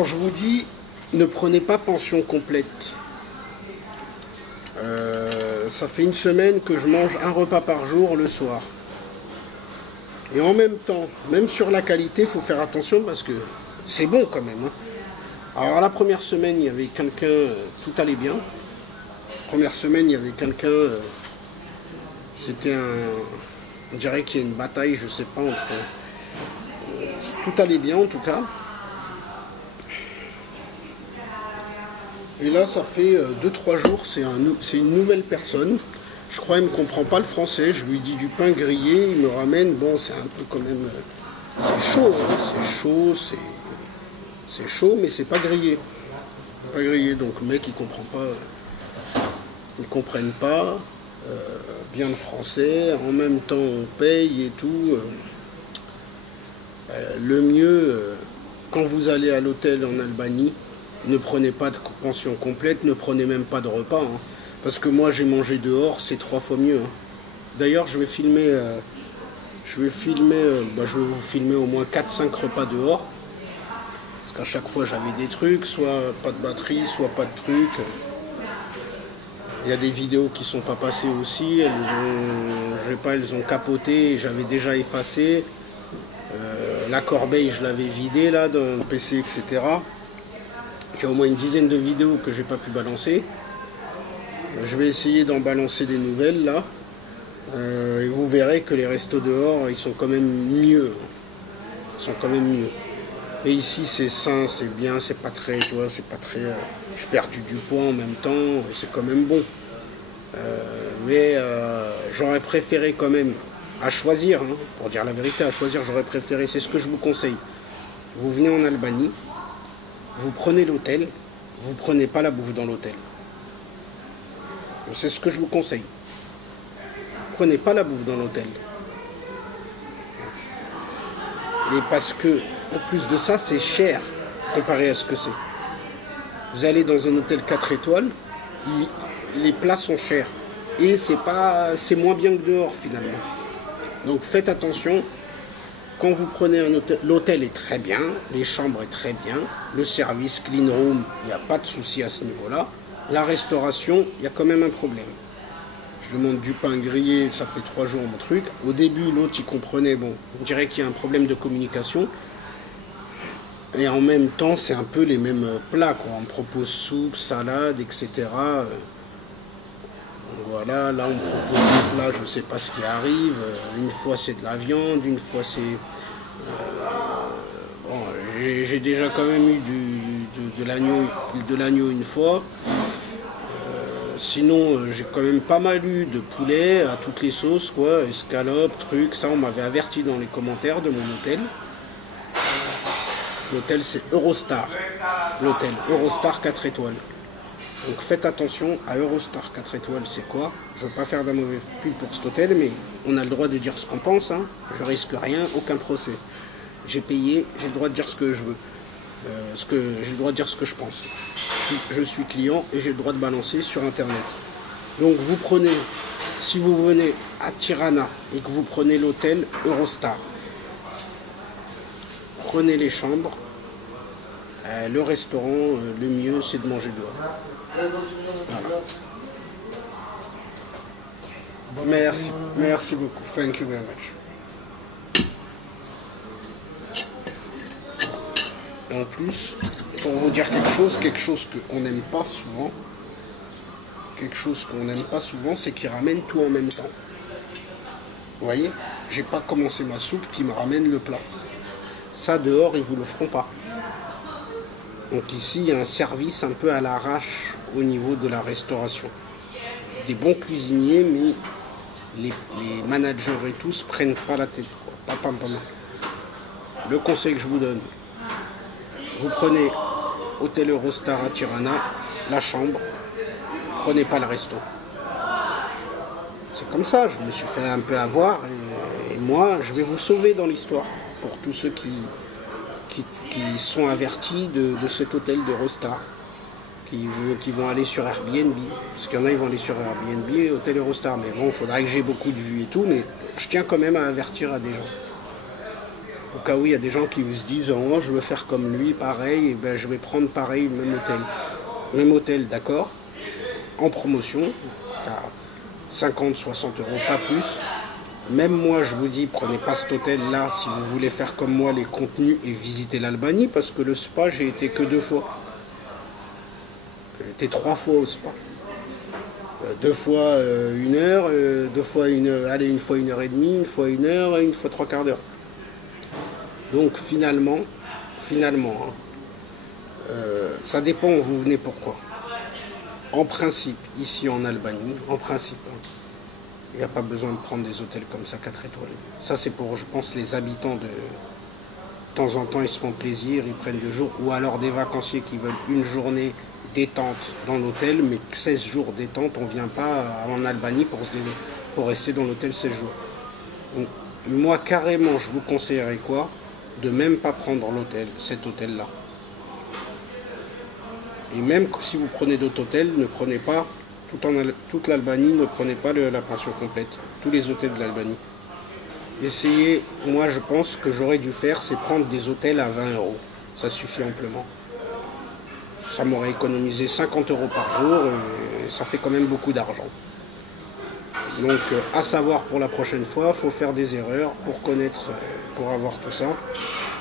quand je vous dis ne prenez pas pension complète, ça fait une semaine que je mange un repas par jour le soir. Et en même temps, même sur la qualité, il faut faire attention parce que c'est bon quand même. Hein. Alors la première semaine, il y avait quelqu'un, tout allait bien. Première semaine, il y avait quelqu'un, c'était on dirait qu'il y a une bataille, je sais pas, entre... tout allait bien en tout cas. Et là, ça fait 2-3 jours, c'est une nouvelle personne. Je crois qu'il ne comprend pas le français. Je lui dis du pain grillé, il me ramène. Bon, c'est un peu quand même... c'est chaud, hein, c'est chaud, mais c'est pas grillé. Pas grillé, donc le mec, il comprend pas... Ils ne comprennent pas bien le français. En même temps, on paye et tout. Le mieux, quand vous allez à l'hôtel en Albanie, ne prenez pas de pension complète, ne prenez même pas de repas. Hein, parce que moi, j'ai mangé dehors, c'est 3 fois mieux. Hein. D'ailleurs, je vais vous filmer au moins 4-5 repas dehors. Parce qu'à chaque fois, j'avais des trucs, soit pas de batterie, soit pas de trucs. Il y a des vidéos qui sont pas passées aussi. Elles ont capoté, j'avais déjà effacé. La corbeille, je l'avais vidée là, dans le PC, etc. Il y a au moins une dizaine de vidéos que j'ai pas pu balancer. Je vais essayer d'en balancer des nouvelles là. Et vous verrez que les restos dehors, ils sont quand même mieux. Ils sont quand même mieux. Et ici, c'est sain, c'est bien, c'est pas très, tu vois, c'est pas très... je perds du poids en même temps, c'est quand même bon. Mais j'aurais préféré quand même, à choisir, hein, pour dire la vérité, à choisir, j'aurais préféré, c'est ce que je vous conseille. Vous venez en Albanie, vous prenez l'hôtel, vous prenez pas la bouffe dans l'hôtel. C'est ce que je vous conseille. Prenez pas la bouffe dans l'hôtel. Et parce que, en plus de ça, c'est cher comparé à ce que c'est. Vous allez dans un hôtel 4 étoiles, les plats sont chers. Et c'est moins bien que dehors finalement. Donc faites attention. Quand vous prenez un hôtel, l'hôtel est très bien, les chambres est très bien, le service clean room, il n'y a pas de souci à ce niveau-là. La restauration, il y a quand même un problème. Je demande du pain grillé, ça fait 3 jours mon truc. Au début, l'autre, il comprenait, bon, on dirait qu'il y a un problème de communication. Et en même temps, c'est un peu les mêmes plats, quoi. On me propose soupe, salade, etc. Voilà, là, on me propose des plats, je ne sais pas ce qui arrive. Une fois, c'est de la viande, une fois, c'est... bon, j'ai déjà quand même eu de l'agneau une fois. Sinon, j'ai quand même pas mal eu de poulet à toutes les sauces, quoi, escalope, trucs, ça on m'avait averti dans les commentaires de mon hôtel. L'hôtel c'est Eurostar, l'hôtel Eurostar 4 étoiles. Donc faites attention à Eurostar 4 étoiles, c'est quoi? Je veux pas faire de mauvais pub pour cet hôtel, mais on a le droit de dire ce qu'on pense, hein. Je risque rien, aucun procès. J'ai payé, j'ai le droit de dire ce que je veux, j'ai le droit de dire ce que je pense. Je suis client et j'ai le droit de balancer sur internet. Donc vous prenez, si vous venez à Tirana et que vous prenez l'hôtel Eurostar, prenez les chambres, le restaurant, le mieux c'est de manger dehors. Voilà. Merci beaucoup. Thank you very much. Et en plus, pour vous dire quelque chose qu'on n'aime pas souvent, c'est qu'ils ramènent tout en même temps. Vous voyez, j'ai pas commencé ma soupe qui me ramène le plat. Ça dehors, ils vous le feront pas. Donc ici, il y a un service un peu à l'arrache au niveau de la restauration. Des bons cuisiniers, mais les managers et tout se prennent pas la tête, quoi. Pas mal. Le conseil que je vous donne, vous prenez hôtel Eurostar à Tirana, la chambre, prenez pas le resto. C'est comme ça, je me suis fait un peu avoir et moi je vais vous sauver dans l'histoire pour tous ceux qui sont avertis de cet hôtel d'Eurostar, qui vont aller sur Airbnb, parce qu'il y en a ils vont aller sur Airbnb et hôtel Eurostar, mais bon, il faudra que j'ai beaucoup de vues et tout, mais je tiens quand même à avertir à des gens. Au cas où il y a des gens qui se disent oh, je veux faire comme lui, pareil, et ben, je vais prendre pareil le même hôtel. Même hôtel, d'accord, en promotion, à 50, 60 euros, pas plus. Même moi, je vous dis, prenez pas cet hôtel-là si vous voulez faire comme moi les contenus et visiter l'Albanie, parce que le spa, j'ai été que 2 fois. J'ai été 3 fois au spa. 2 fois 1 heure, 2 fois allez, 1 fois 1 heure et demie, 1 fois 1 heure et 1 fois 3/4 d'heure. Donc finalement, ça dépend où vous venez pourquoi. En principe, ici en Albanie, en principe, il n'y a pas besoin de prendre des hôtels comme ça 4 étoiles. Ça c'est pour, je pense, les habitants de temps en temps, ils se font plaisir, ils prennent 2 jours, ou alors des vacanciers qui veulent une journée détente dans l'hôtel, mais 16 jours détente, on ne vient pas en Albanie pour rester dans l'hôtel 16 jours. Donc, moi, carrément, je vous conseillerais quoi? De même pas prendre cet hôtel-là. Et même si vous prenez d'autres hôtels, ne prenez pas, toute l'Albanie, ne prenez pas la pension complète. Tous les hôtels de l'Albanie. Essayez, moi je pense que j'aurais dû faire, c'est prendre des hôtels à 20 euros. Ça suffit amplement. Ça m'aurait économisé 50 euros par jour et ça fait quand même beaucoup d'argent. Donc à savoir pour la prochaine fois, il faut faire des erreurs pour connaître, pour avoir tout ça.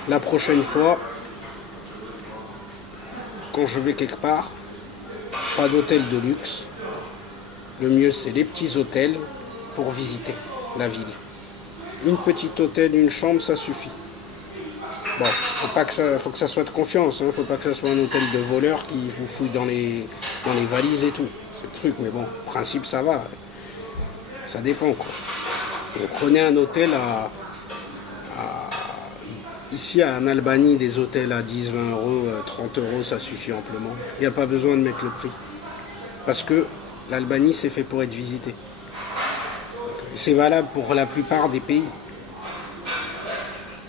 La prochaine fois, quand je vais quelque part, pas d'hôtel de luxe. Le mieux c'est les petits hôtels pour visiter la ville. Une petite hôtel, une chambre, ça suffit. Bon, faut que ça soit de confiance, hein. Faut pas que ça soit un hôtel de voleurs qui vous fouille dans les valises et tout. C'est le truc, mais bon, en principe ça va. Ça dépend quoi. Donc, prenez un hôtel ici en Albanie, des hôtels à 10, 20 euros, 30 euros, ça suffit amplement. Il n'y a pas besoin de mettre le prix. Parce que l'Albanie, c'est fait pour être visité. C'est valable pour la plupart des pays.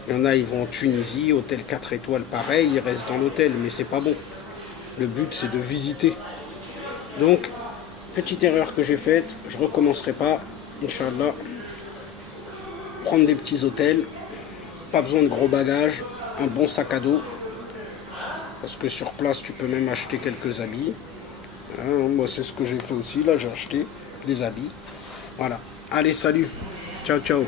Il y en a, ils vont en Tunisie, hôtel 4 étoiles pareil, ils restent dans l'hôtel, mais c'est pas bon. Le but, c'est de visiter. Donc, petite erreur que j'ai faite, je ne recommencerai pas, Inch'Allah. Prendre des petits hôtels, pas besoin de gros bagages, un bon sac à dos, parce que sur place, tu peux même acheter quelques habits. Hein, moi, c'est ce que j'ai fait aussi, là, j'ai acheté des habits. Voilà. Allez, salut. Ciao, ciao.